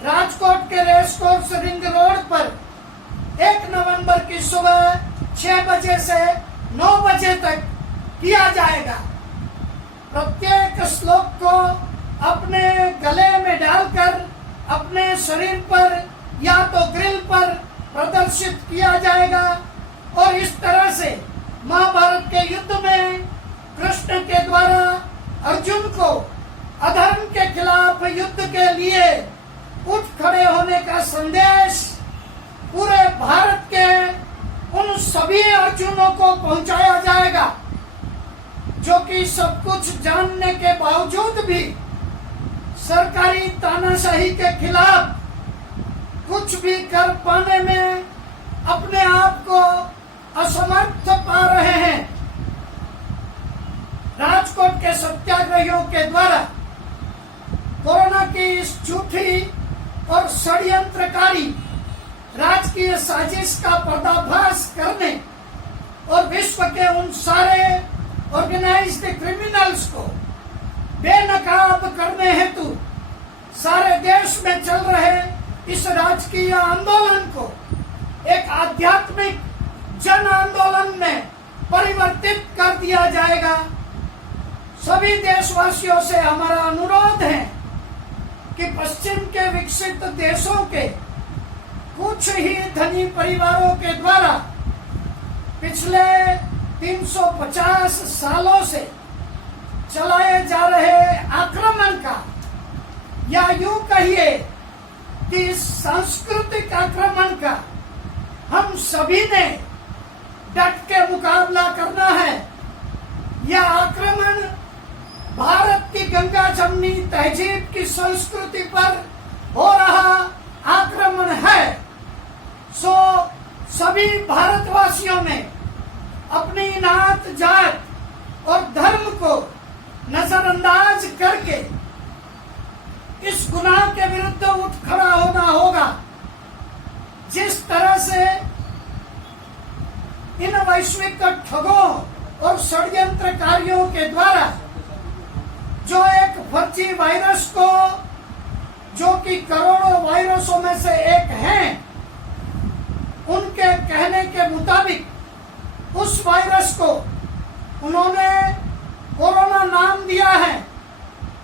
राजकोट के रेस कोर्स रिंग रोड पर 1 नवंबर की सुबह 6 बजे से 9 बजे तक किया जाएगा। प्रत्येक श्लोक को अपने गले में डालकर अपने शरीर पर या तो ग्रिल पर प्रदर्शित किया जाएगा और इस तरह से महाभारत के युद्ध में कृष्ण के द्वारा अर्जुन को अधर्म के खिलाफ युद्ध के लिए उठ खड़े होने का संदेश पूरे भारत के उन सभी अर्जुनों को पहुंचाया जाएगा, जो कि सब कुछ जानने के बावजूद भी सरकारी तानाशाही के खिलाफ कुछ भी कर पाने में अपने आप को असमर्थ पा रहे हैं। राजकोट के सत्याग्रहियों के द्वारा कोरोना की इस झूठी और षड्यंत्रकारी राजकीय साजिश का पर्दाफाश करने और विश्व के उन सारे ऑर्गेनाइज्ड क्रिमिनल्स को बेनकाब करने हेतु सारे देश में चल रहे इस राजकीय आंदोलन को एक आध्यात्मिक जन आंदोलन में परिवर्तित कर दिया जाएगा। सभी देशवासियों से हमारा अनुरोध है कि पश्चिम के विकसित देशों के कुछ ही धनी परिवारों के द्वारा पिछले 350 सालों से चलाए जा रहे आक्रमण का, या यूं कहिए कि इस सांस्कृतिक आक्रमण का हम सभी ने डट के मुकाबला करना है। यह आक्रमण भारत की गंगा जमनी तहजीब की संस्कृति पर हो रहा आक्रमण है। सो सभी भारतवासियों में अपनी नात जात और धर्म को नजरअंदाज करके इस गुनाह के विरुद्ध उठ खड़ा होना होगा। जिस तरह से इन वैश्विक ठगों और षड्यंत्रकारियों के द्वारा जो एक फर्जी वायरस को जो कि करोड़ों वायरसों में से एक हैं, उनके कहने के मुताबिक उस वायरस को उन्होंने कोरोना नाम दिया है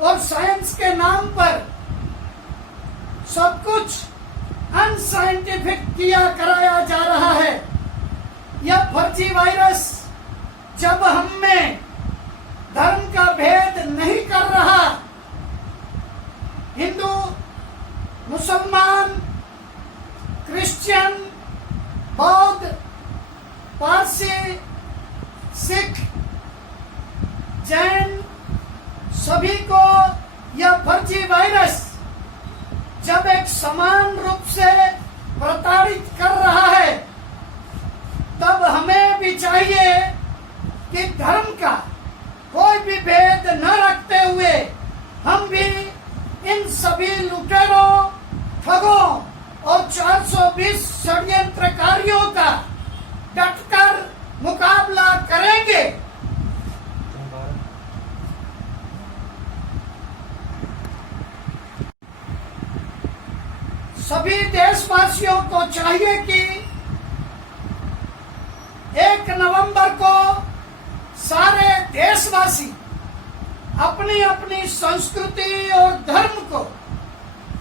और साइंस के नाम पर सब कुछ अनसाइंटिफिक किया कराया जा रहा है। यह फर्जी वायरस जब हम में धर्म का भेद नहीं कर रहा, हिंदू, मुसलमान, क्रिश्चियन, बौद्ध, पारसी, सिख, जैन, सभी को यह फर्जी वायरस जब एक समान रूप से प्रताड़ित कर रहा है, तब हमें भी चाहिए कि धर्म का कोई भी भेद न रखते हुए हम भी इन सभी लुटेरों, ठगों और 420 षड्यंत्रकारियों का डटकर मुकाबला करेंगे। सभी देशवासियों को चाहिए कि 1 नवंबर को सारे देशवासी अपनी अपनी संस्कृति और धर्म को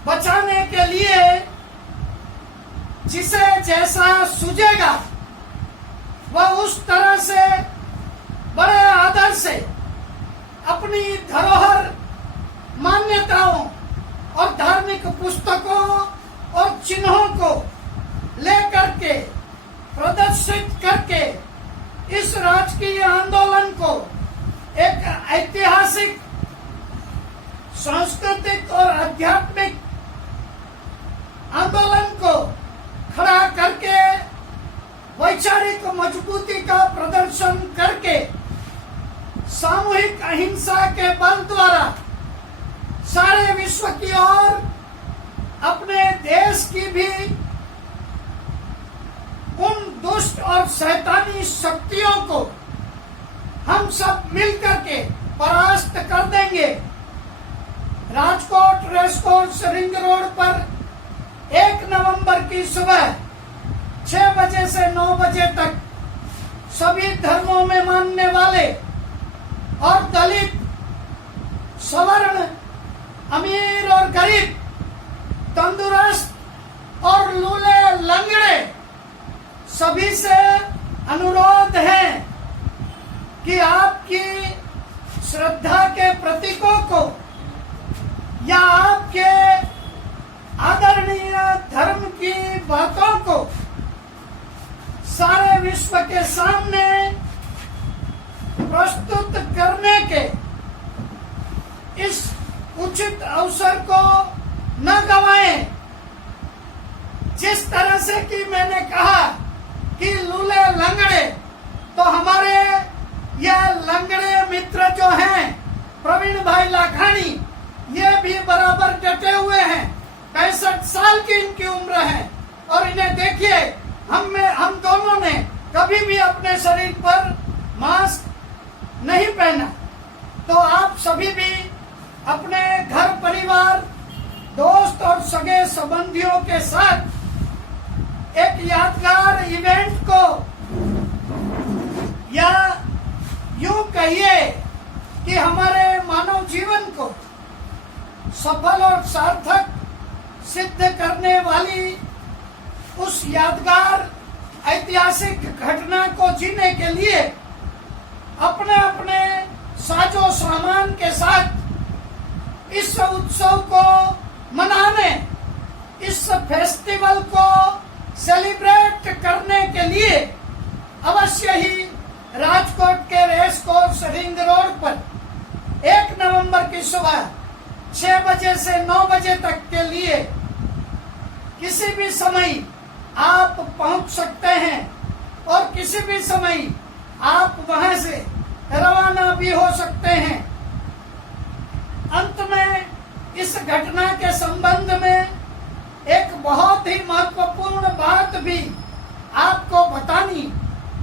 बचाने के लिए जिसे जैसा सूझेगा वह उस तरह से बड़े आदर से अपनी धरोहर, मान्यताओं और धार्मिक पुस्तकों और चिन्हों को लेकर के प्रदर्शित करके इस राजकीय आंदोलन को एक ऐतिहासिक, सांस्कृतिक और आध्यात्मिक आंदोलन को खड़ा करके वैचारिक मजबूती का प्रदर्शन करके सामूहिक अहिंसा के बल द्वारा सारे विश्व की ओर अपने देश की भी उन दुष्ट और शैतानी शक्तियों को हम सब मिलकर के परास्त कर देंगे। राजकोट रेसकोर्स रिंग रोड पर 1 नवंबर की सुबह 6 बजे से 9 बजे तक सभी धर्मों में मानने वाले और दलित, सवर्ण, अमीर और गरीब, तंदुरुस्त और लूले लंगड़े सभी से अनुरोध है कि आपकी श्रद्धा के प्रतीकों को या आपके आदरणीय धर्म की बातों को सारे विश्व के सामने प्रस्तुत करने के इस उचित अवसर को न गवाएं। जिस तरह से कि मैंने कहा कि लूले लंगड़े, तो हमारे यह लंगड़े मित्र जो हैं प्रवीण भाई लाखानी, ये भी बराबर डटे हुए हैं। 65 साल की इनकी उम्र है और इन्हें देखिए, हम दोनों ने कभी भी अपने शरीर पर मास्क नहीं पहना। तो आप सभी भी अपने घर परिवार, दोस्त और सगे संबंधियों के साथ एक यादगार इवेंट को, या यूं कहिए कि हमारे मानव जीवन को सफल और सार्थक सिद्ध करने वाली उस यादगार ऐतिहासिक घटना को जीने के लिए अपने अपने साजो सामान के साथ इस उत्सव को मनाने, इस फेस्टिवल को सेलिब्रेट करने के लिए अवश्य ही राजकोट के रेस कोर्स रिंग रोड पर 1 नवंबर की सुबह 6 बजे से 9 बजे तक के लिए किसी भी समय आप पहुंच सकते हैं और किसी भी समय आप वहां से रवाना भी हो सकते हैं। अंत में इस घटना के संबंध में एक बहुत ही महत्वपूर्ण बात भी आपको बतानी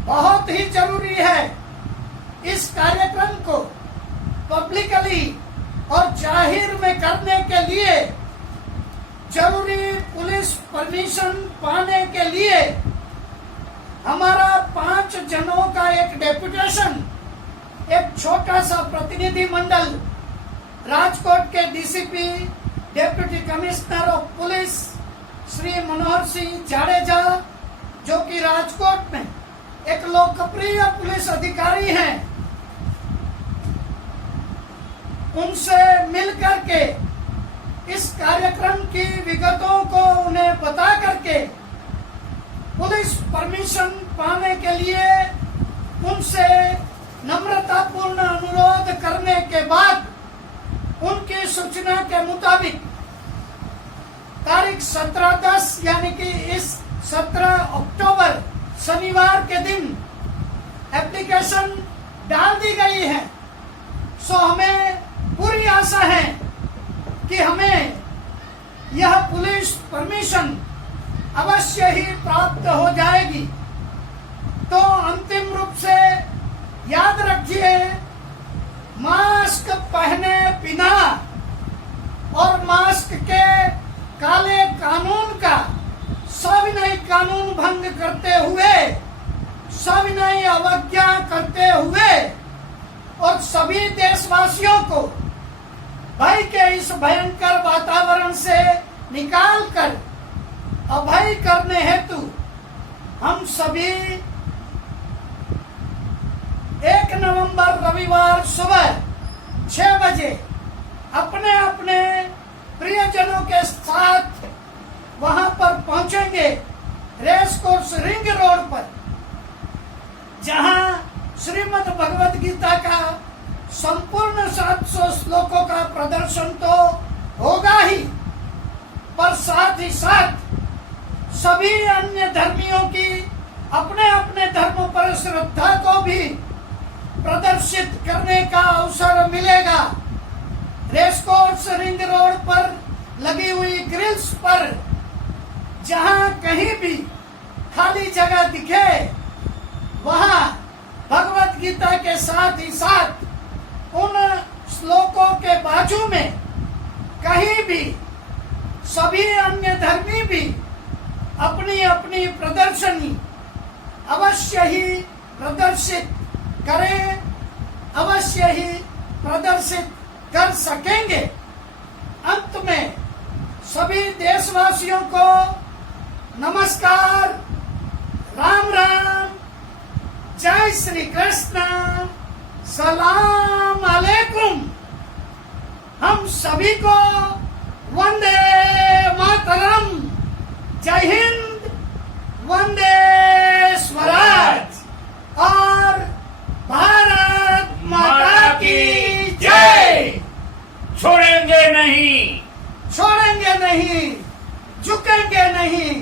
बहुत ही जरूरी है। इस कार्यक्रम को पब्लिकली और जाहिर में करने के लिए जरूरी पुलिस परमिशन पाने के लिए हमारा 5 जनों का एक डेपुटेशन, एक छोटा सा प्रतिनिधि मंडल राजकोट के DCP deputy commissioner of police Shri Manohar Singh Jadeja, जो कि राजकोट में एक लोकप्रिय पुलिस अधिकारी हैं, उनसे मिलकर के इस कार्यक्रम की विगतों को उन्हें बता करके पुलिस परमिशन पाने के लिए उनसे नम्रतापूर्ण अनुरोध करने के बाद उनकी सूचना के मुताबिक तारीख 17/10 यानी कि इस 17 अक्टूबर शनिवार के दिन एप्लीकेशन डाल दी गई है। सो हमें पूरी आशा है कि हमें यह पुलिस परमिशन अवश्य ही प्राप्त हो जाएगी। तो अंतिम रूप से याद रखिए, मास्क पहने बिना और मास्क के काले कानून का सविनय कानून भंग करते हुए, सविनय अवज्ञा करते हुए और सभी देशवासियों को भय के इस भयंकर वातावरण से निकालकर अभय करने हेतु हम सभी 1 नवंबर रविवार सुबह 6 बजे अपने अपने प्रियजनों के साथ वहां पर पहुंचेंगे, रेस कोर्स रिंग रोड पर, जहां श्रीमद् भगवद गीता का संपूर्ण 700 श्लोकों का प्रदर्शन तो होगा ही, पर साथ ही साथ सभी अन्य धर्मियों की अपने अपने धर्म पर श्रद्धा को भी प्रदर्शित करने का अवसर मिलेगा। रेस कोर्स रिंग रोड पर लगी हुई ग्रिल्स पर जहां कहीं भी खाली जगह दिखे, वहां भगवत गीता के साथ ही साथ उन श्लोकों के बाजू में कहीं भी सभी अन्य धर्मी भी अपनी अपनी प्रदर्शनी अवश्य ही प्रदर्शित करें, अवश्य ही प्रदर्शित कर सकेंगे। अंत में सभी देशवासियों को नमस्कार, राम राम, जय श्री कृष्ण, सलाम अलैकुम। हम सभी को वंदे मातरम, जय हिंद, वंदे स्वराज और भारत माता की जय। छोड़ेंगे नहीं, छोड़ेंगे नहीं, झुकेंगे नहीं।